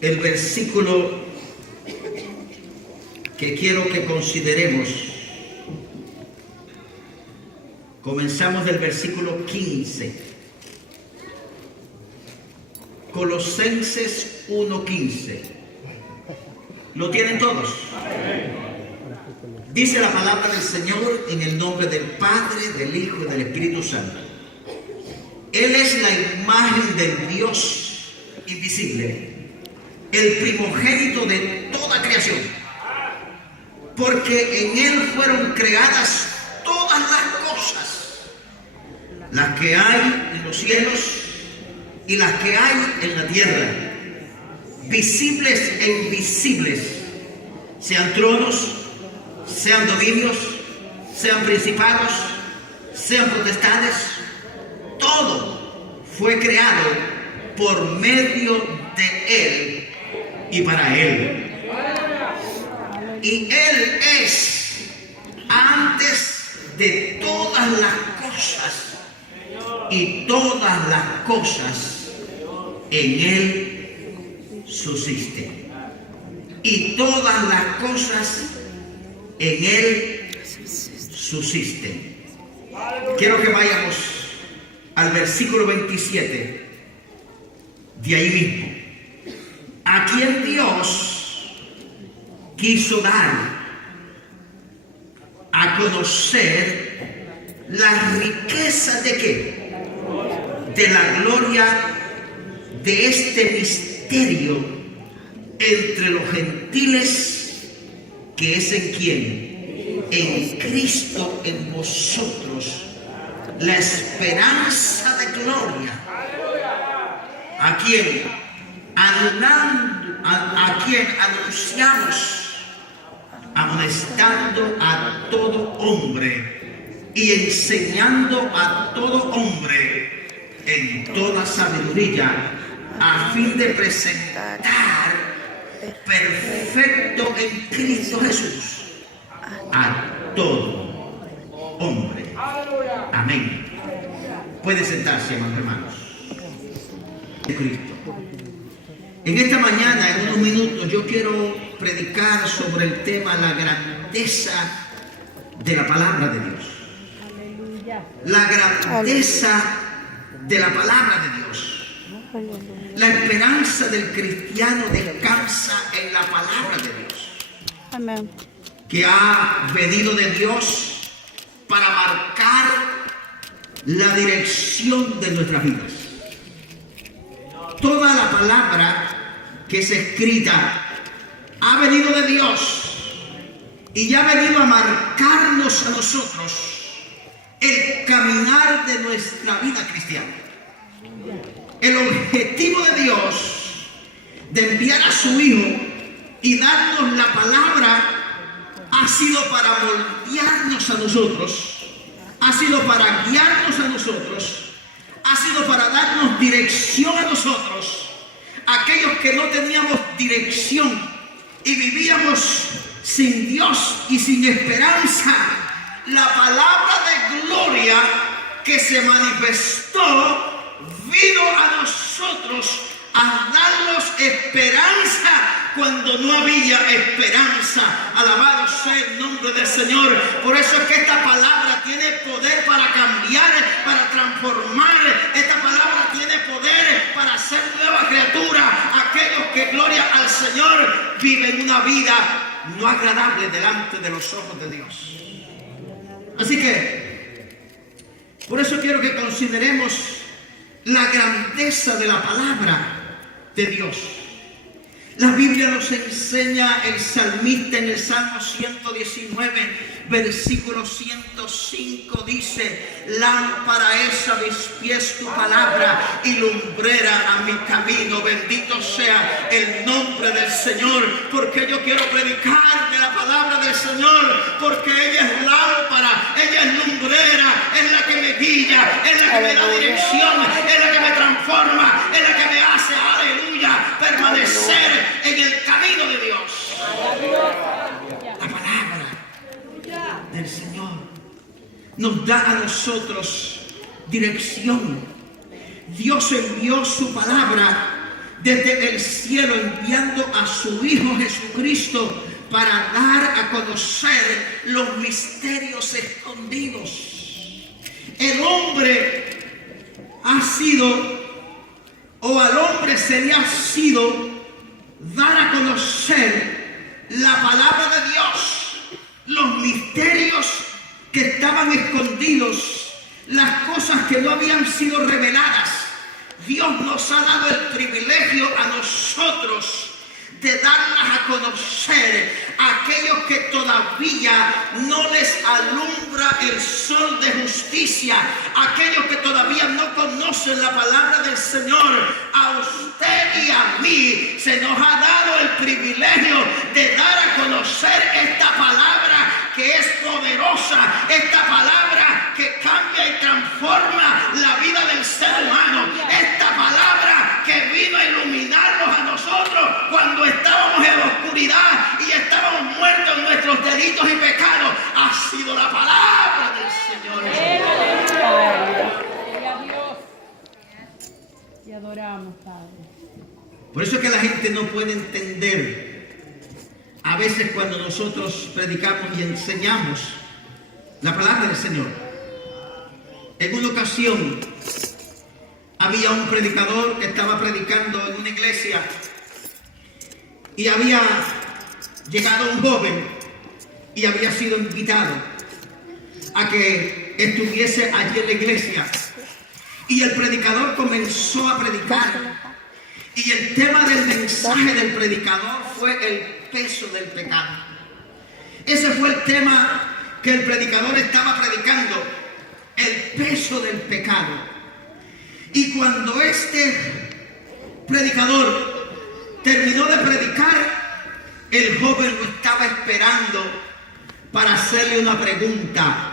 El versículo que quiero que consideremos, comenzamos del versículo 15. Colosenses 1:15. ¿Lo tienen todos? Dice la palabra del Señor en el nombre del Padre, del Hijo y del Espíritu Santo. Él es la imagen del Dios invisible, el primogénito de toda creación, porque en Él fueron creadas todas las cosas, las que hay en los cielos y las que hay en la tierra, visibles e invisibles, sean tronos, sean dominios, sean principados, sean potestades. Todo fue creado por medio de Él y para Él. Y Él es antes de todas las cosas, y todas las cosas en Él subsisten. Y todas las cosas en Él subsisten. Quiero que vayamos al versículo 27 de ahí mismo. A quien Dios quiso dar a conocer la riqueza de qué, de la gloria de este misterio entre los gentiles, que es en quién, en Cristo, en vosotros, la esperanza de gloria, a quien anunciamos, amonestando a todo hombre y enseñando a todo hombre en toda sabiduría, a fin de presentar perfecto en Cristo Jesús a todo hombre. Amén. Puede sentarse, hermanos. De Cristo. En esta mañana, en unos minutos, yo quiero predicar sobre el tema la grandeza de la palabra de Dios. La grandeza de la palabra de Dios. La esperanza del cristiano descansa en la palabra de Dios. Amén. Que ha venido de Dios para marcar la dirección de nuestras vidas. Toda la palabra que es escrita ha venido de Dios y ya ha venido a marcarnos a nosotros el caminar de nuestra vida cristiana. El objetivo de Dios de enviar a su Hijo y darnos la palabra ha sido para moldearnos a nosotros, ha sido para guiarnos a nosotros, ha sido para darnos dirección a nosotros, aquellos que no teníamos dirección y vivíamos sin Dios y sin esperanza. La palabra de gloria que se manifestó vino a nosotros a darnos esperanza cuando no había esperanza. Alabado sea el nombre del Señor. Por eso es que esta palabra tiene poder para cambiar, para transformar. Esta palabra tiene poder para hacer nueva criatura. Aquellos que, gloria al Señor, viven una vida no agradable delante de los ojos de Dios. Así que, por eso quiero que consideremos la grandeza de la palabra de Dios. La Biblia nos enseña, el salmista en el Salmo 119, versículo 105 dice: lámpara es a mis pies tu palabra y lumbrera a mi camino. Bendito sea el nombre del Señor, porque yo quiero predicar de la palabra del Señor, porque ella es lámpara, ella es lumbrera, es la que me guía, es la que me da dirección, es la que me transforma, es la que me hace, aleluya, permanecer en el camino de Dios. La palabra del Señor nos da a nosotros dirección. Dios envió su palabra desde el cielo, enviando a su Hijo Jesucristo para dar a conocer los misterios escondidos. El hombre ha sido, o al hombre se le ha sido, dar a conocer la palabra de Dios, los misterios que estaban escondidos, las cosas que no habían sido reveladas. Dios nos ha dado el privilegio a nosotros de darlas a conocer a aquellos que todavía no les alumbra el sol de justicia, aquellos que todavía no conocen la palabra del Señor. A usted y a mí se nos ha dado el privilegio de dar a conocer esta palabra que es poderosa, esta palabra que cambia y transforma la vida del ser humano, esta palabra que vino a iluminarnos a nosotros cuando estábamos en la oscuridad y estábamos muertos en nuestros delitos y pecados. Ha sido la palabra del Señor. Gloria a Dios. Y adoramos, Padre. Por eso es que la gente no puede entender a veces cuando nosotros predicamos y enseñamos la palabra del Señor. En una ocasión había un predicador que estaba predicando en una iglesia y había llegado un joven y había sido invitado a que estuviese allí en la iglesia, y el predicador comenzó a predicar, y el tema del mensaje del predicador fue el peso del pecado. Ese fue el tema que el predicador estaba predicando, el peso del pecado. Y cuando este predicador terminó de predicar, el joven lo estaba esperando para hacerle una pregunta.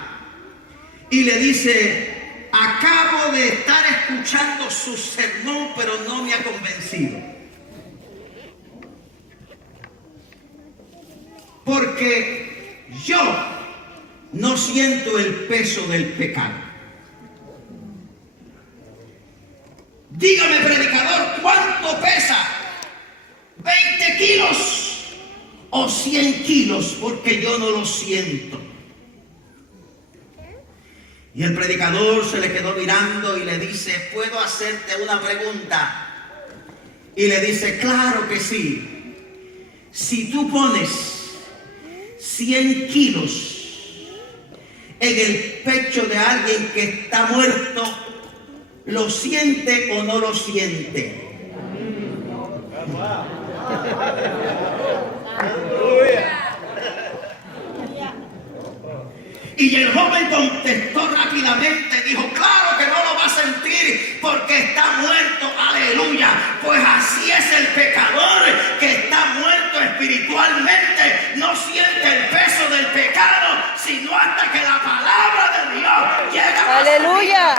Y le dice: acabo de estar escuchando su sermón, pero no me ha convencido. Porque yo no siento el peso del pecado. Dígame, predicador, ¿cuánto pesa? ¿20 kilos o 100 kilos? Porque yo no lo siento. Y el predicador se le quedó mirando y le dice: ¿puedo hacerte una pregunta? Y le dice: claro que sí. Si tú pones 100 kilos en el pecho de alguien que está muerto, ¿lo siente o no lo siente? Y el joven contestó rápidamente, dijo: claro que no lo va a sentir porque está muerto, aleluya. Pues así es el pecador que está muerto espiritualmente, no siente el peso del pecado, sino hasta que la palabra de Dios llega aleluya, a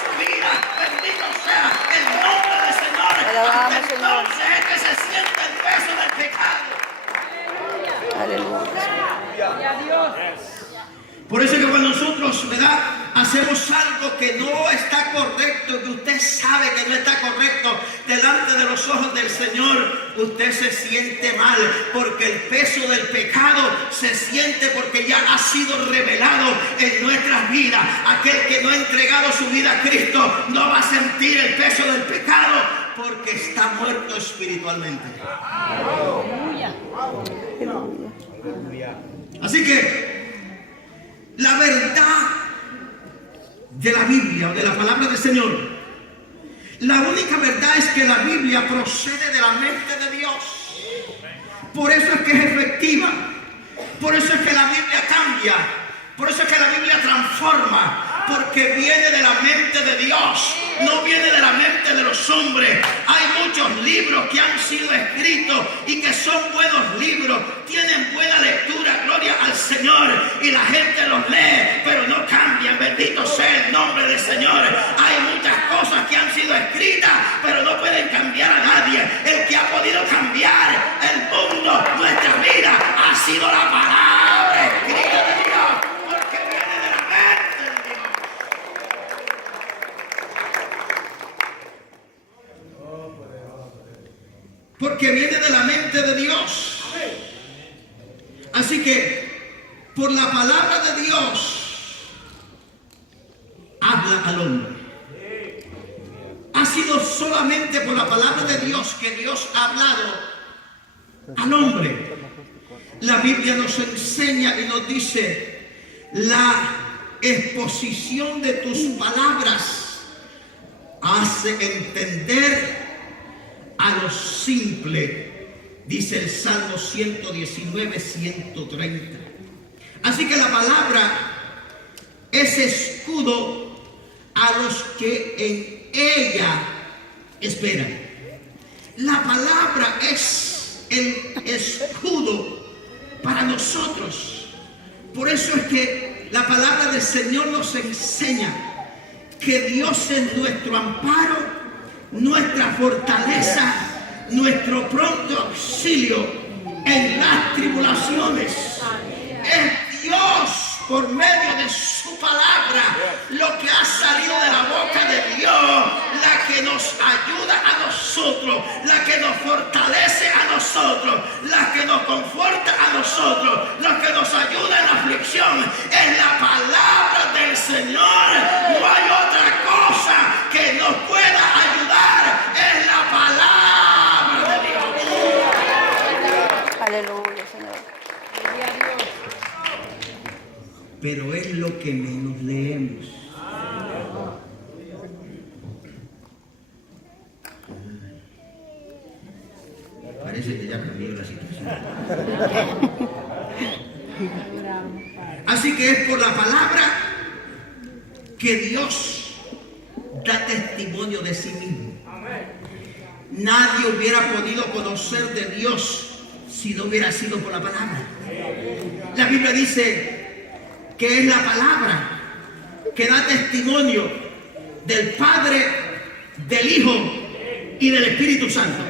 su vida. Bendito sea el nombre del Señor. Hasta entonces es que se siente el peso del pecado. aleluya. Y a Dios. Por eso es que cuando nosotros, ¿verdad?, hacemos algo que no está correcto, que usted sabe que no está correcto delante de los ojos del Señor, usted se siente mal, porque el peso del pecado se siente porque ya ha sido revelado en nuestras vidas. Aquel que no ha entregado su vida a Cristo no va a sentir el peso del pecado porque está muerto espiritualmente. Aleluya. Así que la verdad de la Biblia o de la palabra del Señor, la única verdad es que la Biblia procede de la mente de Dios. Por eso es que es efectiva, por eso es que la Biblia cambia, por eso es que la Biblia transforma, porque viene de la mente de Dios, no viene de la mente de los hombres. Hay muchos libros que han sido escritos y que son buenos libros, tienen buena lectura, gloria al Señor, y la gente los lee, pero no cambian. Bendito sea el nombre del Señor. Hay muchas cosas que han sido escritas, pero no pueden cambiar a nadie. El que ha podido cambiar el mundo, nuestra vida, ha sido la palabra escrita de Dios, porque viene de la mente de Dios. porque viene de la mente de Dios. Así que por la palabra de Dios habla al hombre. Ha sido solamente por la palabra de Dios que Dios ha hablado al hombre. La Biblia nos enseña y nos dice: la exposición de tus palabras hace entender a los simples, dice el Salmo 119, 130. Así que la palabra es escudo a los que en ella esperan. La palabra es el escudo para nosotros. Por eso es que la palabra del Señor nos enseña que Dios es nuestro amparo, nuestra fortaleza, nuestro pronto auxilio en las tribulaciones. Es Dios, por medio de su palabra, lo que ha salido de la boca de Dios, la que nos ayuda a nosotros, la que nos fortalece a nosotros, la que nos conforta a nosotros, la que nos ayuda en la aflicción. Es la palabra del Señor. No hay otra cosa que nos pueda ayudar. Es la palabra de Dios. Aleluya, Señor. Pero es lo que menos leemos. Parece que ya cambió la situación. Así que es por la palabra que Dios da testimonio de sí mismo. Nadie hubiera podido conocer de Dios si no hubiera sido por la palabra. La Biblia dice que es la palabra que da testimonio del Padre, del Hijo y del Espíritu Santo.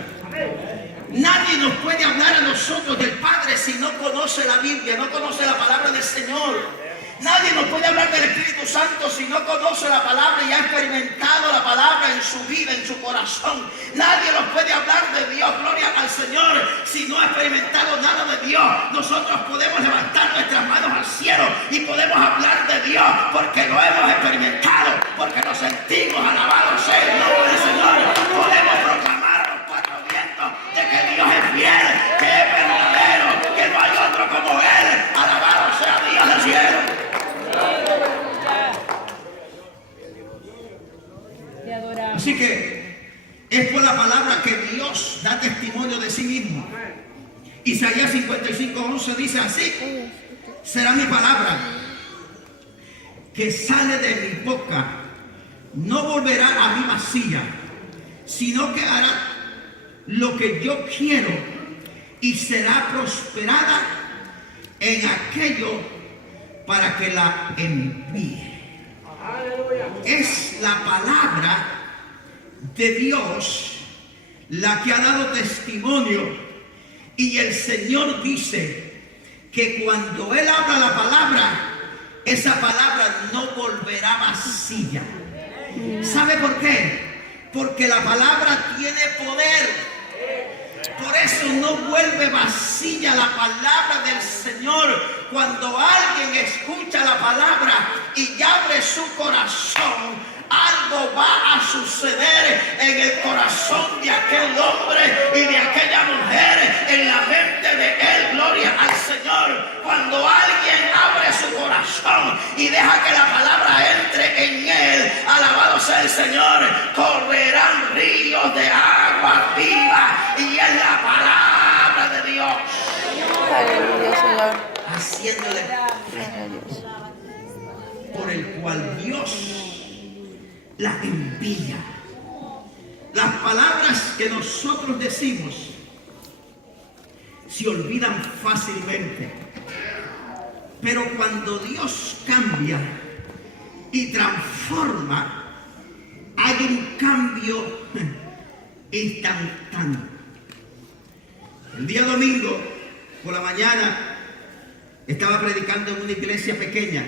Nadie nos puede hablar a nosotros del Padre si no conoce la Biblia, no conoce la palabra del Señor. Nadie nos puede hablar del Espíritu Santo si no conoce la palabra y ha experimentado la palabra en su vida, en su corazón. Nadie nos puede hablar de Dios, gloria al Señor, si no ha experimentado nada de Dios. Nosotros podemos levantar nuestras manos al cielo y podemos hablar de Dios porque lo hemos experimentado, porque nos sentimos alabados sea el nombre del Señor. Podemos proclamar a los cuatro vientos de que Dios es fiel, que es verdadero, que no hay otro como Él. Alabado sea Dios del cielo. Así que es por la palabra que Dios da testimonio de sí mismo. Isaías 55:11 dice así: será mi palabra que sale de mi boca, no volverá a mi vacía, sino que hará lo que yo quiero y será prosperada en aquello para que la envíe. Es la palabra de Dios la que ha dado testimonio, y el Señor dice que cuando Él habla la palabra, esa palabra no volverá vacía. ¿Sabe por qué? Porque la palabra tiene poder. Por eso no vuelve vacía la palabra del Señor. Cuando alguien escucha la palabra y abre su corazón, algo va a suceder en el corazón de aquel hombre y de aquella mujer, en la mente de él. Gloria al Señor. Cuando alguien abre su corazón y deja que la palabra entre en él, alabado sea el Señor, correrán ríos de agua viva, y es la palabra de Dios. Aleluya, Señor. Haciéndole por el cual Dios la envía. Las palabras que nosotros decimos se olvidan fácilmente, pero cuando Dios cambia y transforma, hay un cambio instantáneo. El día domingo por la mañana estaba predicando en una iglesia pequeña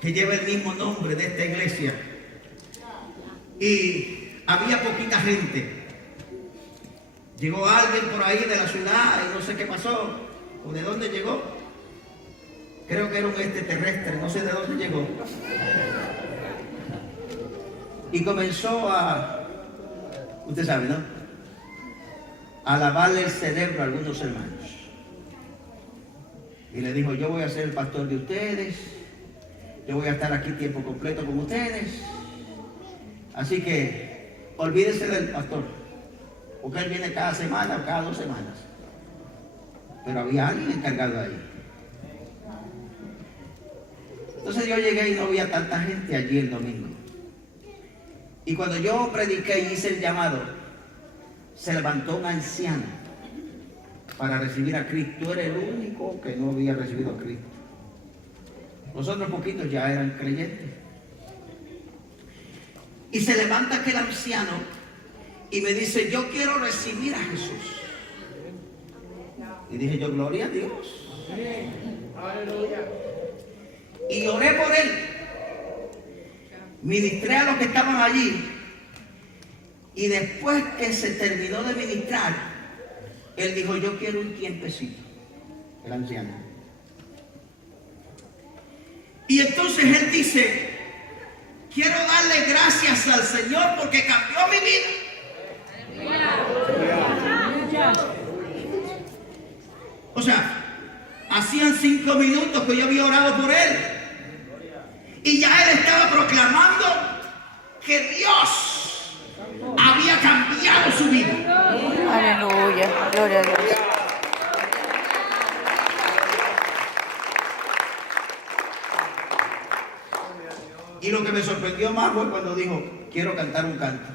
que lleva el mismo nombre de esta iglesia, y había poquita gente. Llegó alguien por ahí de la ciudad y no sé qué pasó, o de dónde llegó. Creo que era un extraterrestre, no sé de dónde llegó. Y comenzó a, usted sabe, ¿no?, a lavarle el cerebro a algunos hermanos. Y le dijo: yo voy a ser el pastor de ustedes, yo voy a estar aquí tiempo completo con ustedes, así que olvídense del pastor, porque él viene cada semana o cada 2 semanas. Pero había alguien encargado ahí. Entonces yo llegué y no había tanta gente allí el domingo. Y cuando yo prediqué y hice el llamado, se levantó una anciana para recibir a Cristo. Yo era el único que no había recibido a Cristo. Los otros poquitos ya eran creyentes. Y se levanta aquel anciano y me dice: yo quiero recibir a Jesús. Y dije yo: gloria a Dios. Y oré por él. Ministré a los que estaban allí. Y después que se terminó de ministrar, él dijo: yo quiero un tiempecito. El anciano. Y entonces él dice: quiero darle gracias al Señor porque cambió mi vida. O sea, hacían 5 minutos que yo había orado por él. Y ya él estaba proclamando que Dios había cambiado su vida. Aleluya. Gloria a Dios. Y lo que me sorprendió más fue cuando dijo: quiero cantar un canto.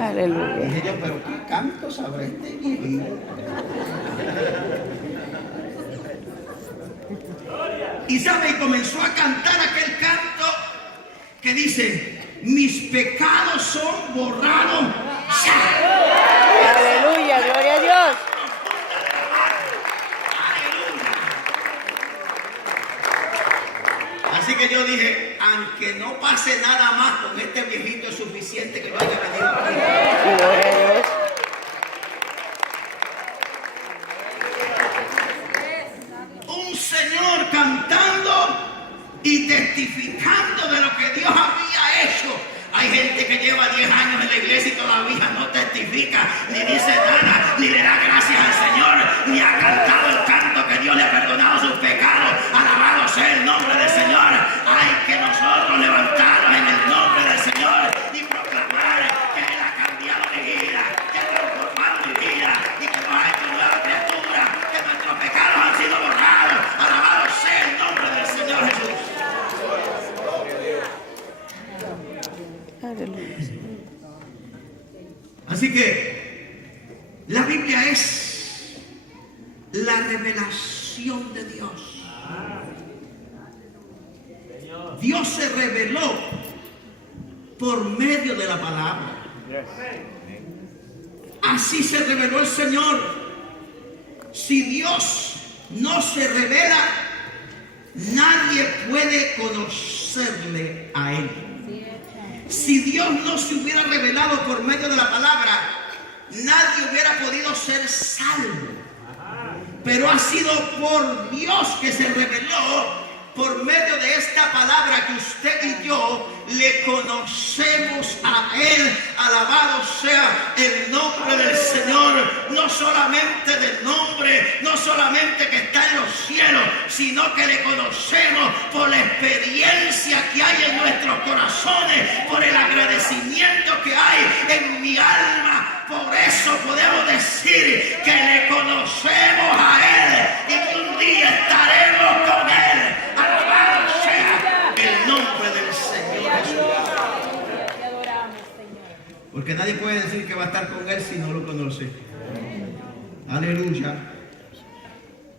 Aleluya. Dije yo: pero ¿qué canto sabrá este viejito? Y sabe, y comenzó a cantar aquel canto que dice: mis pecados son borrados. Aleluya, gloria a Dios. Así que yo dije: aunque no pase nada más con este viejito, es suficiente que yo haya venido aquí. Gloria a Dios. Un señor cantando y testificando de lo que Dios había hecho. Hay gente que lleva 10 años en la iglesia y todavía no testifica, ni dice nada, ni le da gracias al Señor, ni ha cantado el canto que Dios le ha perdonado sus pecados. Alabado sea el nombre del Señor. Hay que nosotros levantarnos en el nombre del Señor y proclamar que Él ha cambiado mi vida, que ha transformado mi vida y que nos ha hecho nueva criatura, que nuestros pecados han sido borrados. Alabado sea el nombre del Señor Jesús. Aleluya. Así que la Biblia es la revelación de Dios. Dios se reveló por medio de la palabra. Así se reveló el Señor. Si Dios no se revela, nadie puede conocerle a Él. Si Dios no se hubiera revelado por medio de la palabra, nadie hubiera podido ser salvo. Pero ha sido por Dios que se reveló por medio de esta palabra que usted y yo le conocemos a Él. Alabado sea el nombre del Señor. No solamente del nombre, no solamente que está en los cielos, sino que le conocemos por la experiencia que hay en nuestros corazones, por el agradecimiento que hay en mi alma. Por eso podemos decir que le conocemos a Él y que un día estaremos con Él. Alabado sea el nombre del Señor Jesús. Te adoramos, Señor. Porque nadie puede decir que va a estar con Él si no lo conoce. Aleluya.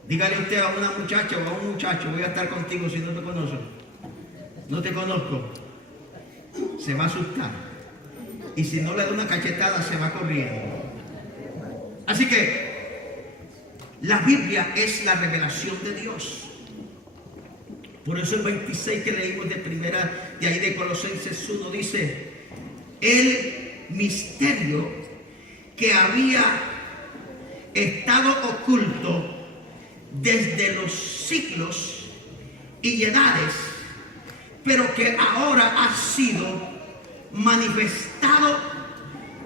Dígale usted a una muchacha o a un muchacho: voy a estar contigo si no te conozco. No te conozco. Se va a asustar. Y si no le da una cachetada, se va corriendo. Así que la Biblia es la revelación de Dios. Por eso el 26 que leímos de ahí de Colosenses 1 dice: el misterio que había estado oculto desde los siglos y edades, pero que ahora ha sido manifestado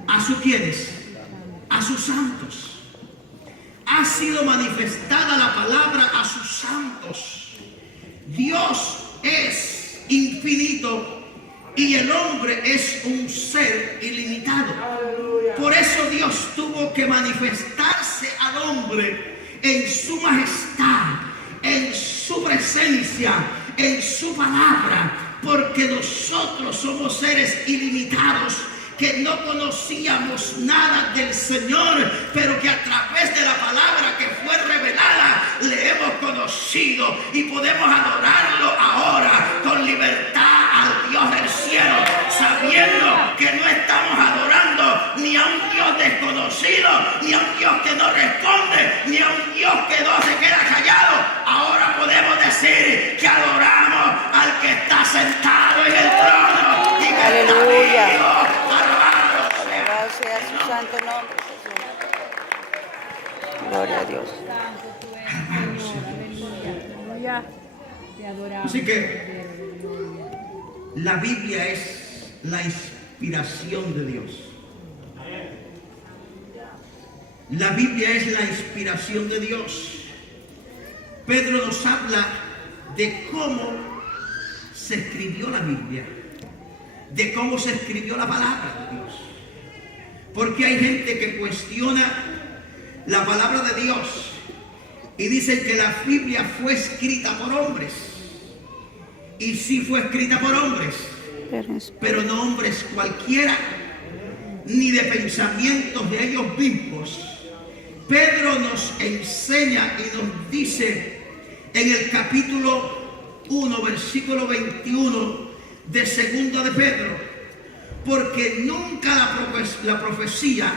a sus quienes, a sus santos. Ha sido manifestada la palabra a sus santos. Dios es infinito y el hombre es un ser ilimitado. Por eso Dios tuvo que manifestarse al hombre en su majestad, en su presencia, en su palabra, porque nosotros somos seres ilimitados, que no conocíamos nada del Señor, pero que a través de la palabra que fue revelada le hemos conocido y podemos adorarlo ahora con libertad al Dios del cielo, sabiendo que no estamos adorando ni a un Dios desconocido, ni a un Dios que no responde, ni a un Dios que no se queda callado. Ahora podemos decir que adoramos al que está sentado en el trono y que Aleluya. está vivo. Alabado sea su santo nombre, Jesús. Gloria a Dios. Santo tú eres, Señor. Aleluya. Aleluya. Te adoramos. Así que la Biblia es la inspiración de Dios. La Biblia es la inspiración de Dios. Pedro nos habla de cómo se escribió la Biblia, de cómo se escribió la palabra de Dios. Porque hay gente que cuestiona la palabra de Dios y dicen que la Biblia fue escrita por hombres. Y sí fue escrita por hombres, pero no hombres cualquiera, ni de pensamientos de ellos mismos. Pedro nos enseña y nos dice en el capítulo 1, versículo 21 de segunda de Pedro: porque nunca la profecía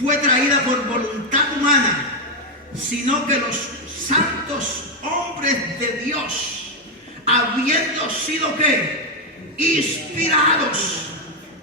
fue traída por voluntad humana, sino que los santos hombres de Dios, habiendo sido ¿qué? Inspirados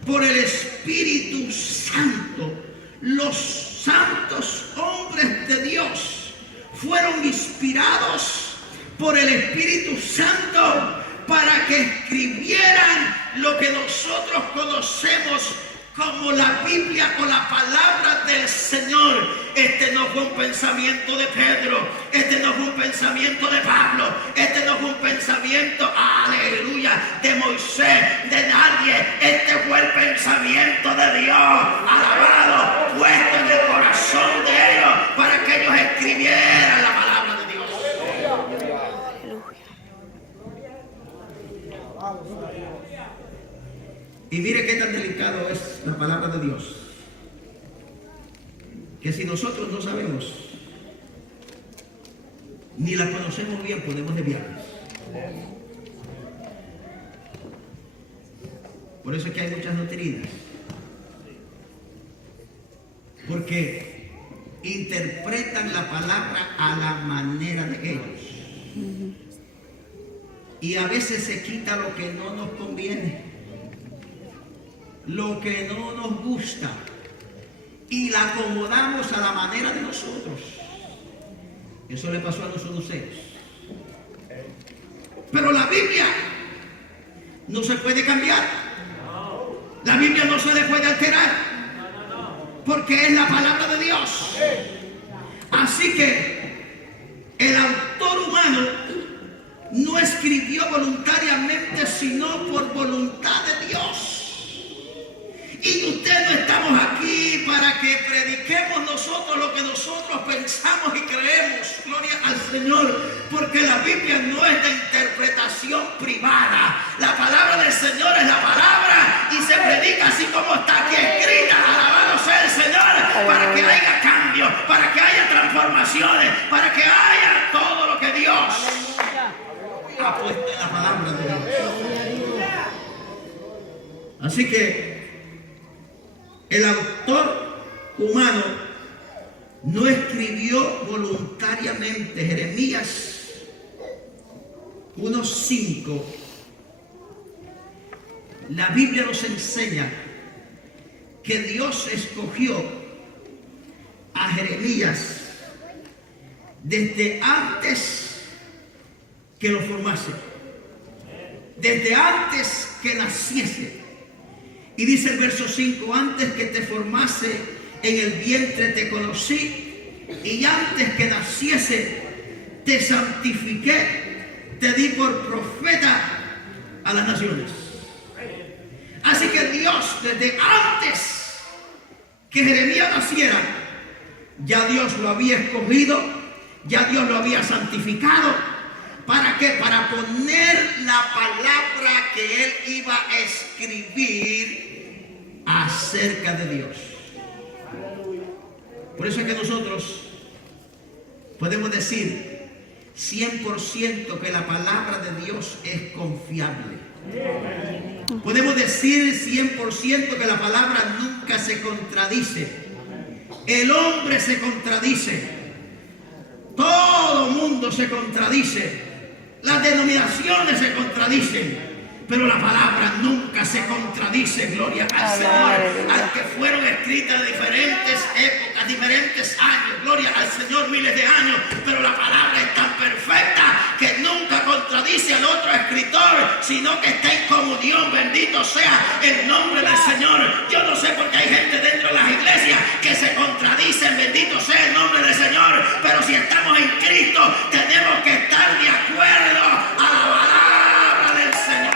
por el Espíritu Santo, los santos hombres de Dios fueron inspirados por el Espíritu Santo para que escribieran lo que nosotros conocemos como la Biblia o la palabra del Señor. Este no fue un pensamiento de Pedro, este no fue un pensamiento de Pablo, este no fue un pensamiento, aleluya, de Moisés, de nadie. Este fue el pensamiento de Dios, alabado, puesto en el corazón de ellos para que ellos escribieran la palabra de Dios. Y mire qué tan delicado es la palabra de Dios, que si nosotros no sabemos ni la conocemos bien, podemos desviarnos. Por eso es que hay muchas doctrinas, porque interpretan la palabra a la manera de ellos, y a veces se quita lo que no nos conviene, lo que no nos gusta, y la acomodamos a la manera de nosotros. Eso le pasó a los saduceos. Pero la Biblia no se puede cambiar, la Biblia no se le puede alterar, porque es la palabra de Dios. Así que el autor humano no escribió voluntariamente, sino por voluntad de Dios. Y usted no estamos aquí para que prediquemos nosotros lo que nosotros pensamos y creemos. Gloria al Señor. Porque la Biblia no es de interpretación privada. La palabra del Señor es la palabra y se predica así como está aquí escrita. Alabado sea el Señor. Para que haya cambios, para que haya transformaciones, para que haya todo lo que Dios ha puesto en la palabra de Dios. Así que el autor humano no escribió voluntariamente. Jeremías 1:5. La Biblia nos enseña que Dios escogió Jeremías desde antes que lo formase, desde antes que naciese. Y dice el verso 5, antes que te formase en el vientre te conocí, y antes que naciese te santifiqué, te di por profeta a las naciones. Así que Dios, desde antes que Jeremías naciera, ya Dios lo había escogido, ya Dios lo había santificado. ¿Para qué? Para poner la palabra que él iba a escribir acerca de Dios. Por eso es que nosotros podemos decir 100% que la palabra de Dios es confiable. Podemos decir 100% que la palabra nunca se contradice. El hombre se contradice. Todo mundo se contradice. Las denominaciones se contradicen. Pero la palabra nunca se contradice, gloria al Señor. Aunque fueron escritas de diferentes épocas, diferentes años, gloria al Señor, miles de años. Pero la palabra es tan perfecta que nunca contradice al otro escritor, sino que está en comunión. Bendito sea el nombre del Señor. Yo no sé por qué hay gente dentro de las iglesias que se contradicen. Bendito sea el nombre del Señor. Pero si estamos en Cristo, tenemos que estar de acuerdo a la palabra del Señor.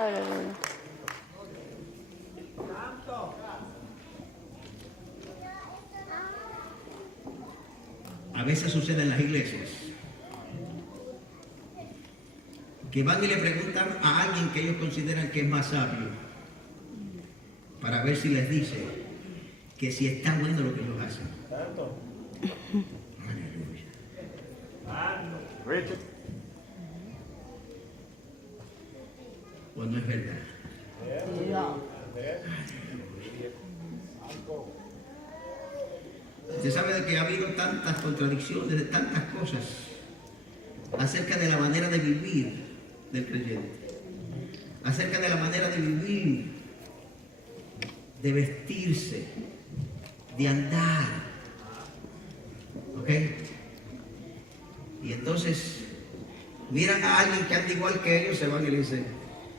Aleluya. A veces sucede en las iglesias que van y le preguntan a alguien que ellos consideran que es más sabio para ver si les dice que si está bueno lo que ellos hacen. Aleluya. O no es verdad. Usted sabe de que ha habido tantas contradicciones, de tantas cosas acerca de la manera de vivir del creyente, acerca de la manera de vivir, de vestirse, de andar, ¿ok? Y entonces miran a alguien que anda igual que ellos, se van y le dicen,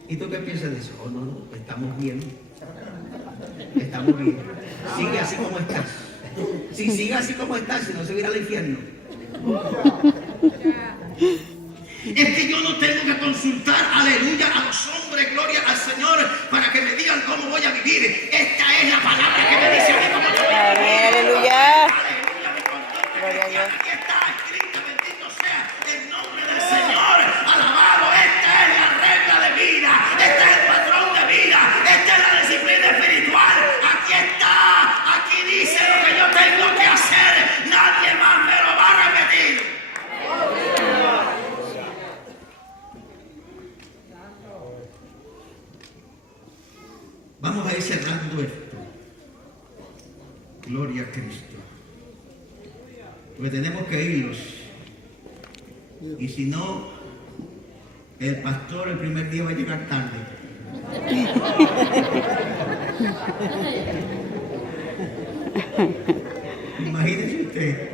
¿y tú qué piensas de eso? Oh, no, estamos bien, estamos bien, sigue así como estás. Si sigue así como estás, si no se va a ir al infierno. Es que yo no tengo que consultar, aleluya, a los hombres, gloria al Señor, para que me digan cómo voy a vivir. Esta es la palabra que me dice a mí cómo yo voy a vivir. Aleluya. Aleluya, mi conducta. Gloria a Dios. Aquí está escrita, bendito sea el nombre del Señor. Alabado, esta es la regla de vida, este es el patrón de vida, esta es la disciplina espiritual. Aquí está, aquí dice lo que yo tengo que hacer. Nadie más me lo va a repetir. Vamos a ir cerrando esto. Gloria a Cristo. Porque tenemos que irnos. Y si no, el pastor el primer día va a llegar tarde. Imagínense usted.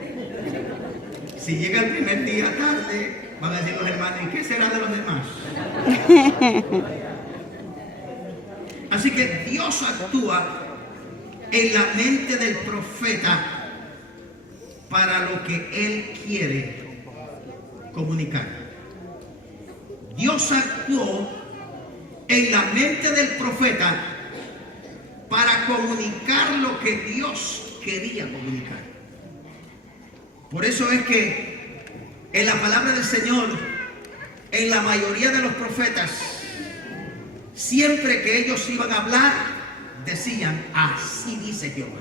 Si llega el primer día tarde, van a decir los hermanos, ¿y qué será de los demás? Así que Dios actúa en la mente del profeta para lo que él quiere comunicar. Dios actuó en la mente del profeta para comunicar lo que Dios quería comunicar. Por eso es que en la palabra del Señor, en la mayoría de los profetas, siempre que ellos iban a hablar, decían, así dice Jehová.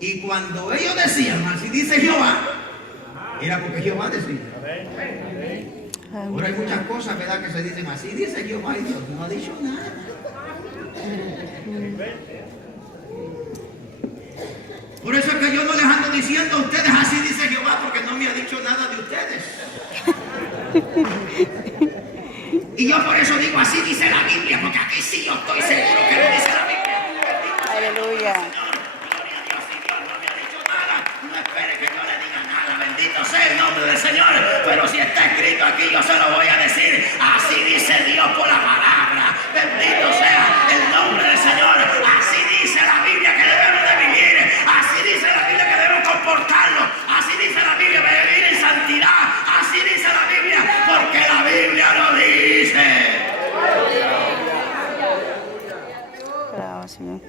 Y cuando ellos decían, así dice Jehová, era porque Jehová decía. Ahora hay muchas cosas, ¿verdad?, que se dicen, así dice Jehová, y Dios no ha dicho nada. Por eso es que yo no les ando diciendo a ustedes, así dice Jehová, porque no me ha dicho nada de ustedes. Y yo por eso digo, así dice la Biblia, porque aquí sí yo estoy seguro que lo dice la Biblia. Aleluya. Señor.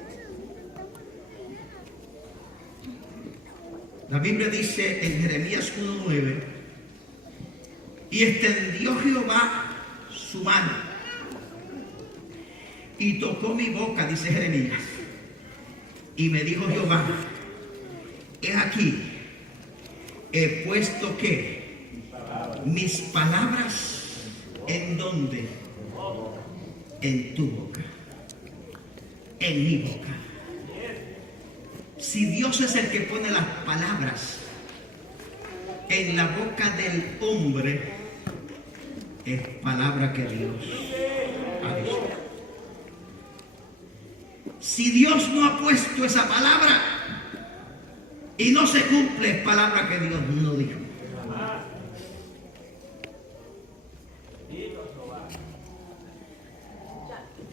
La Biblia dice en Jeremías 1:9, y extendió Jehová su mano y tocó mi boca, dice Jeremías, y me dijo Jehová, he aquí, he puesto que mis palabras en donde, en tu boca, en mi boca. Si Dios es el que pone las palabras en la boca del hombre, es palabra que Dios ha dicho. Si Dios no ha puesto esa palabra y no se cumple, es palabra que Dios no dijo.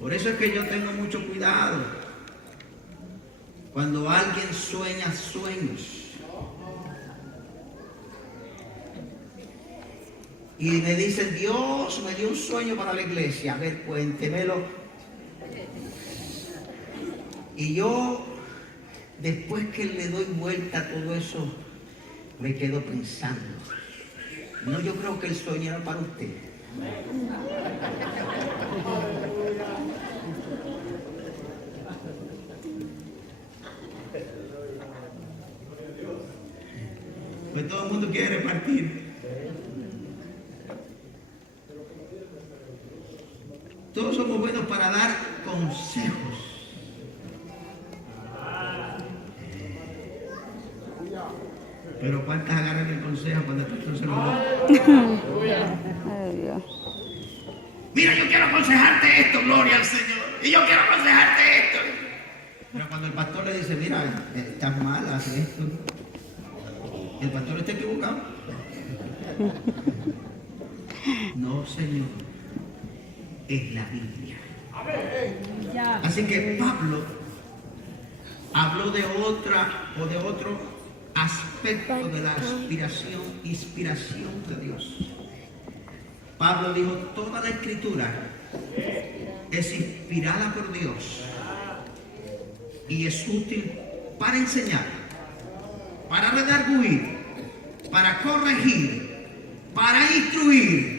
Por eso es que yo tengo mucho cuidado cuando alguien sueña sueños y me dicen, Dios me dio un sueño para la iglesia, a ver, cuéntemelo. Y yo, después que le doy vuelta a todo eso, me quedo pensando, no, yo creo que el sueño era para usted. Pues todo el mundo quiere repartir. Todos somos buenos para dar consejos. Pero ¿cuántas agarran el consejo cuando el pastor se lo da? Ay, Dios. Mira, yo quiero aconsejarte esto, gloria al Señor. Y yo quiero aconsejarte esto. Pero cuando el pastor le dice, mira, estás mal, hace esto. ¿El pastor está equivocado? No, Señor. Es la Biblia. Así que Pablo habló de otra o de otro aspecto de la inspiración de Dios. Pablo dijo, toda la escritura es inspirada por Dios y es útil para enseñar, para redarguir, para corregir, para instruir